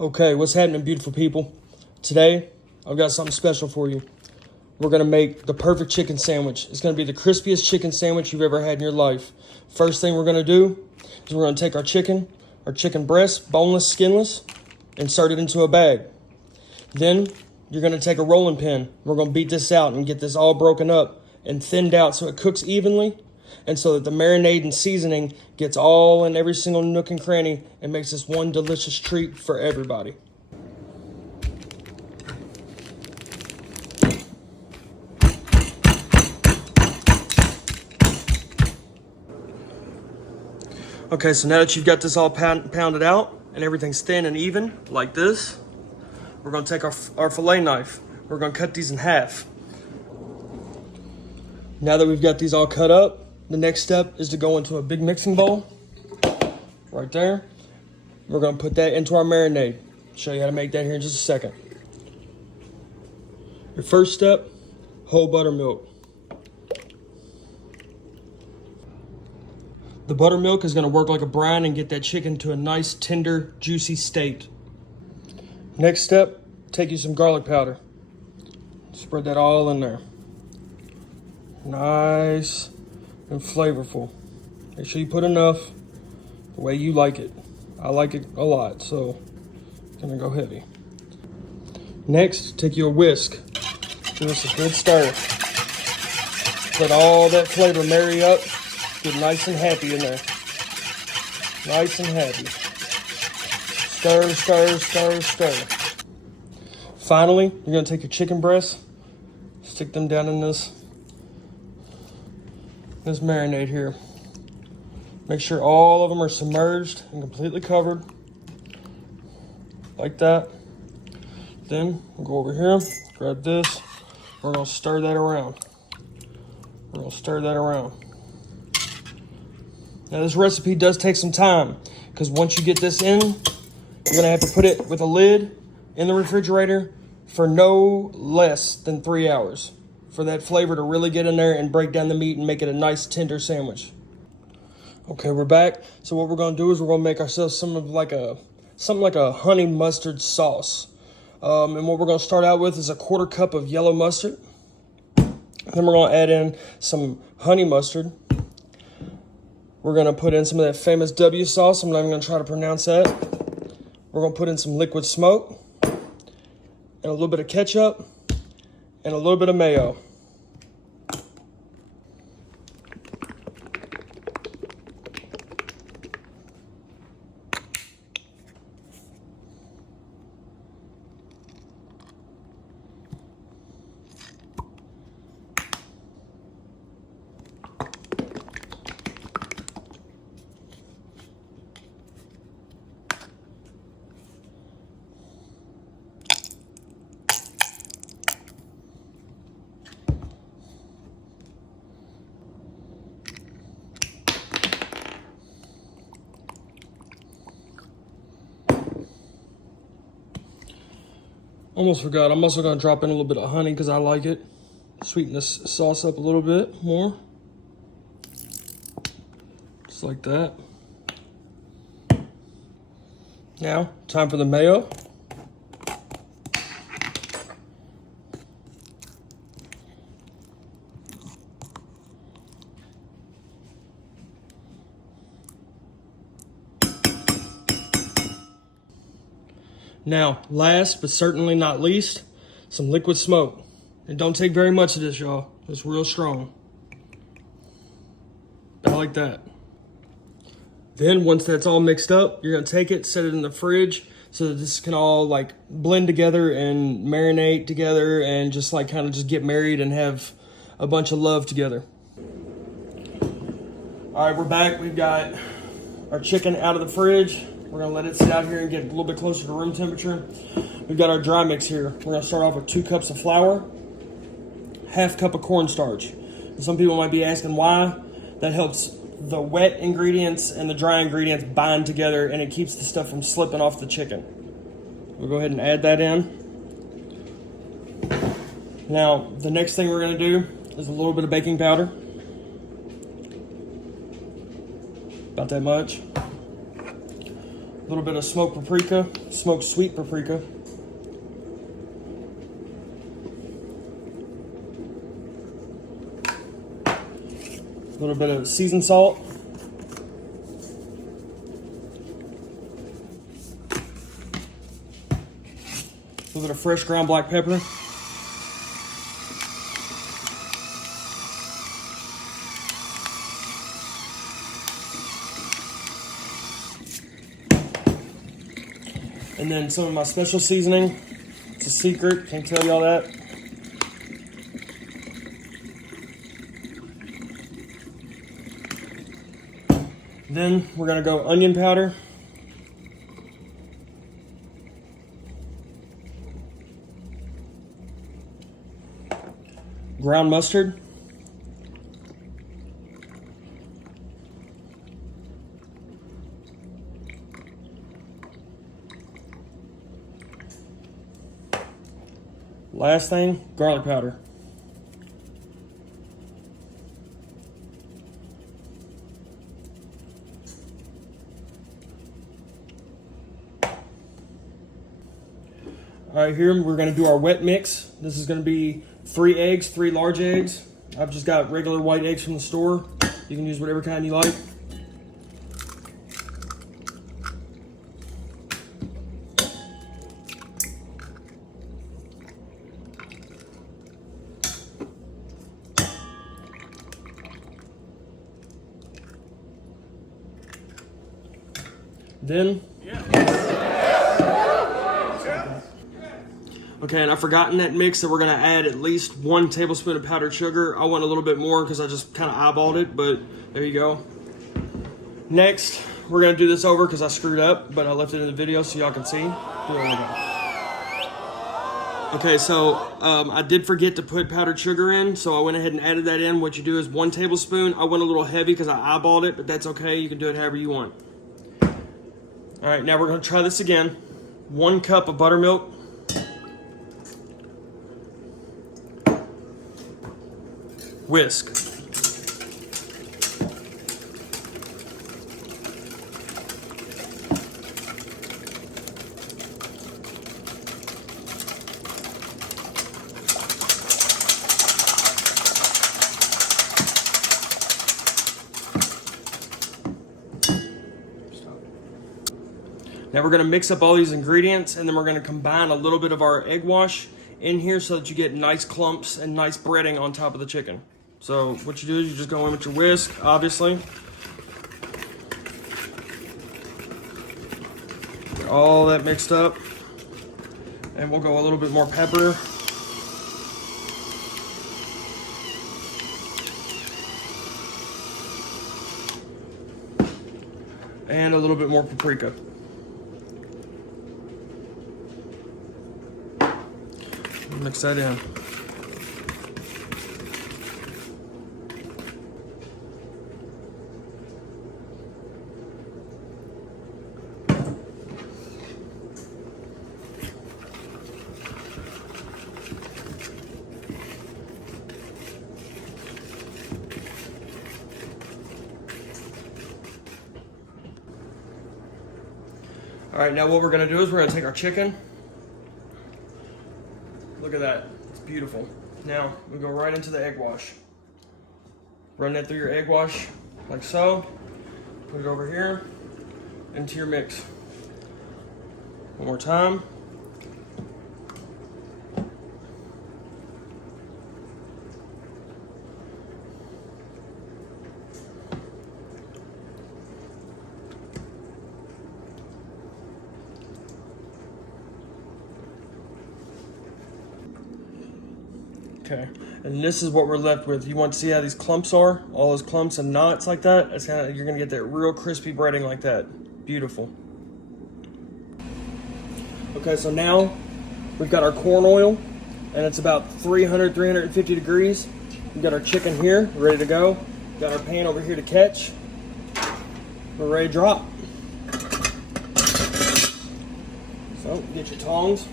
Okay, what's happening, beautiful people? Today, I've got something special for you. We're gonna make the perfect chicken sandwich. It's gonna be the crispiest chicken sandwich you've ever had in your life. First thing we're gonna do is we're gonna take our chicken breast, boneless, skinless, insert it into a bag. Then, you're gonna take a rolling pin. We're gonna beat this out and get this all broken up and thinned out so it cooks evenly and so that the marinade and seasoning gets all in every single nook and cranny and makes this one delicious treat for everybody. Okay, so now that you've got this all pounded out and everything's thin and even like this, we're gonna take our fillet knife. We're gonna cut these in half. Now that we've got these all cut up, the next step is to go into a big mixing bowl, right there. We're gonna put that into our marinade. Show you how to make that here in just a second. Your first step, whole buttermilk. The buttermilk is gonna work like a brine and get that chicken to a nice, tender, juicy state. Next step, take you some garlic powder. Spread that all in there. Nice and flavorful. Make sure you put enough the way you like it. I like it a lot, so I'm gonna go heavy. Next, take you a whisk. Give us a good stir. Let all that flavor marry up. Get nice and happy in there. Nice and happy. Stir, stir, stir, stir. Finally, you're gonna take your chicken breasts, stick them down in this marinade here. Make sure all of them are submerged and completely covered. Like that. Then we'll go over here, grab this. We're gonna stir that around. We're gonna stir that around. Now this recipe does take some time because once you get this in, you're gonna have to put it with a lid in the refrigerator for no less than 3 hours for that flavor to really get in there and break down the meat and make it a nice tender sandwich. Okay, we're back. So what we're gonna do is we're gonna make ourselves something like a honey mustard sauce. And what we're gonna start out with is a 1/4 cup of yellow mustard. Then we're gonna add in some honey mustard. We're gonna put in some of that famous W sauce. I'm not even gonna try to pronounce that. We're gonna put in some liquid smoke and a little bit of ketchup and a little bit of mayo. Almost forgot, I'm also gonna drop in a little bit of honey because I like it. Sweeten this sauce up a little bit more. Just like that. Now, time for the mayo. Now, last but certainly not least, some liquid smoke. And don't take very much of this, y'all. It's real strong. About like that. Then once that's all mixed up, you're gonna take it, set it in the fridge so that this can all like blend together and marinate together and just like kind of just get married and have a bunch of love together. All right, we're back. We've got our chicken out of the fridge. We're gonna let it sit out here and get a little bit closer to room temperature. We've got our dry mix here. We're gonna start off with 2 cups of flour, 1/2 cup of cornstarch. And some people might be asking why. That helps the wet ingredients and the dry ingredients bind together and it keeps the stuff from slipping off the chicken. We'll go ahead and add that in. Now, the next thing we're gonna do is a little bit of baking powder. About that much. A little bit of smoked paprika, smoked sweet paprika. A little bit of seasoned salt. A little bit of fresh ground black pepper. And then some of my special seasoning. It's a secret, can't tell y'all that. Then we're gonna go onion powder. Ground mustard. Last thing, garlic powder. All right, here we're gonna do our wet mix. This is gonna be 3 eggs, 3 large eggs. I've just got regular white eggs from the store. You can use whatever kind you like. Then, okay, and I've forgotten that mix that we're gonna add at least 1 tablespoon of powdered sugar. I want a little bit more because I just kind of eyeballed it, but there you go. Next, we're gonna do this over because I screwed up, but I left it in the video so y'all can see. Okay, so I did forget to put powdered sugar in, so I went ahead and added that in. What you do is 1 tablespoon. I went a little heavy because I eyeballed it, but that's okay. You can do it however you want. All right, now we're gonna try this again. 1 cup of buttermilk. Whisk. Now we're gonna mix up all these ingredients and then we're gonna combine a little bit of our egg wash in here so that you get nice clumps and nice breading on top of the chicken. So what you do is you just go in with your whisk, obviously. Get all that mixed up. And we'll go a little bit more pepper. And a little bit more paprika. Mix that in. All right, now what we're gonna do is we're gonna take our chicken. Look at that, it's beautiful. Now, we go right into the egg wash. Run that through your egg wash, like so. Put it over here, into your mix. One more time. Okay, and this is what we're left with. You want to see how these clumps are? All those clumps and knots like that? That's kind of, you're gonna get that real crispy breading like that. Beautiful. Okay, so now we've got our corn oil and it's about 300, 350 degrees. We've got our chicken here, ready to go. Got our pan over here to catch. We're ready to drop. So, get your tongs.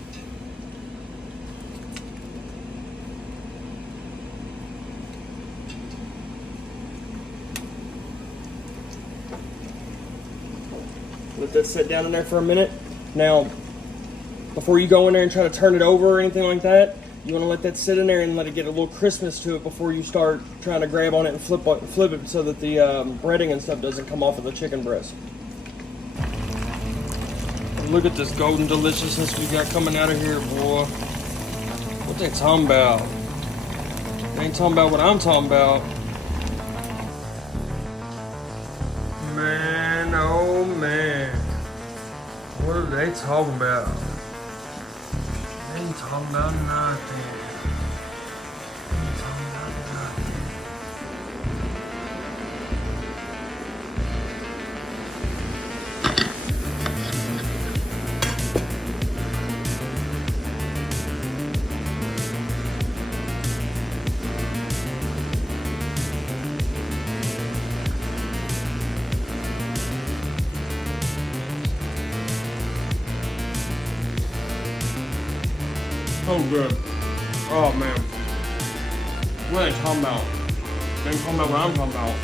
let that sit down in there for a minute. Now, before you go in there and try to turn it over or anything like that, you want to let that sit in there and let it get a little crispness to it before you start trying to grab on it and flip it so that the breading and stuff doesn't come off of the chicken breast. And look at this golden deliciousness we got coming out of here, boy. What they talking about? They ain't talking about what I'm talking about. Man, oh man. What are they talking about? They ain't talking about nothing. They ain't talking about nothing. Oh, good. Oh, man. What are they talking about? They ain't talking about what I'm talking about.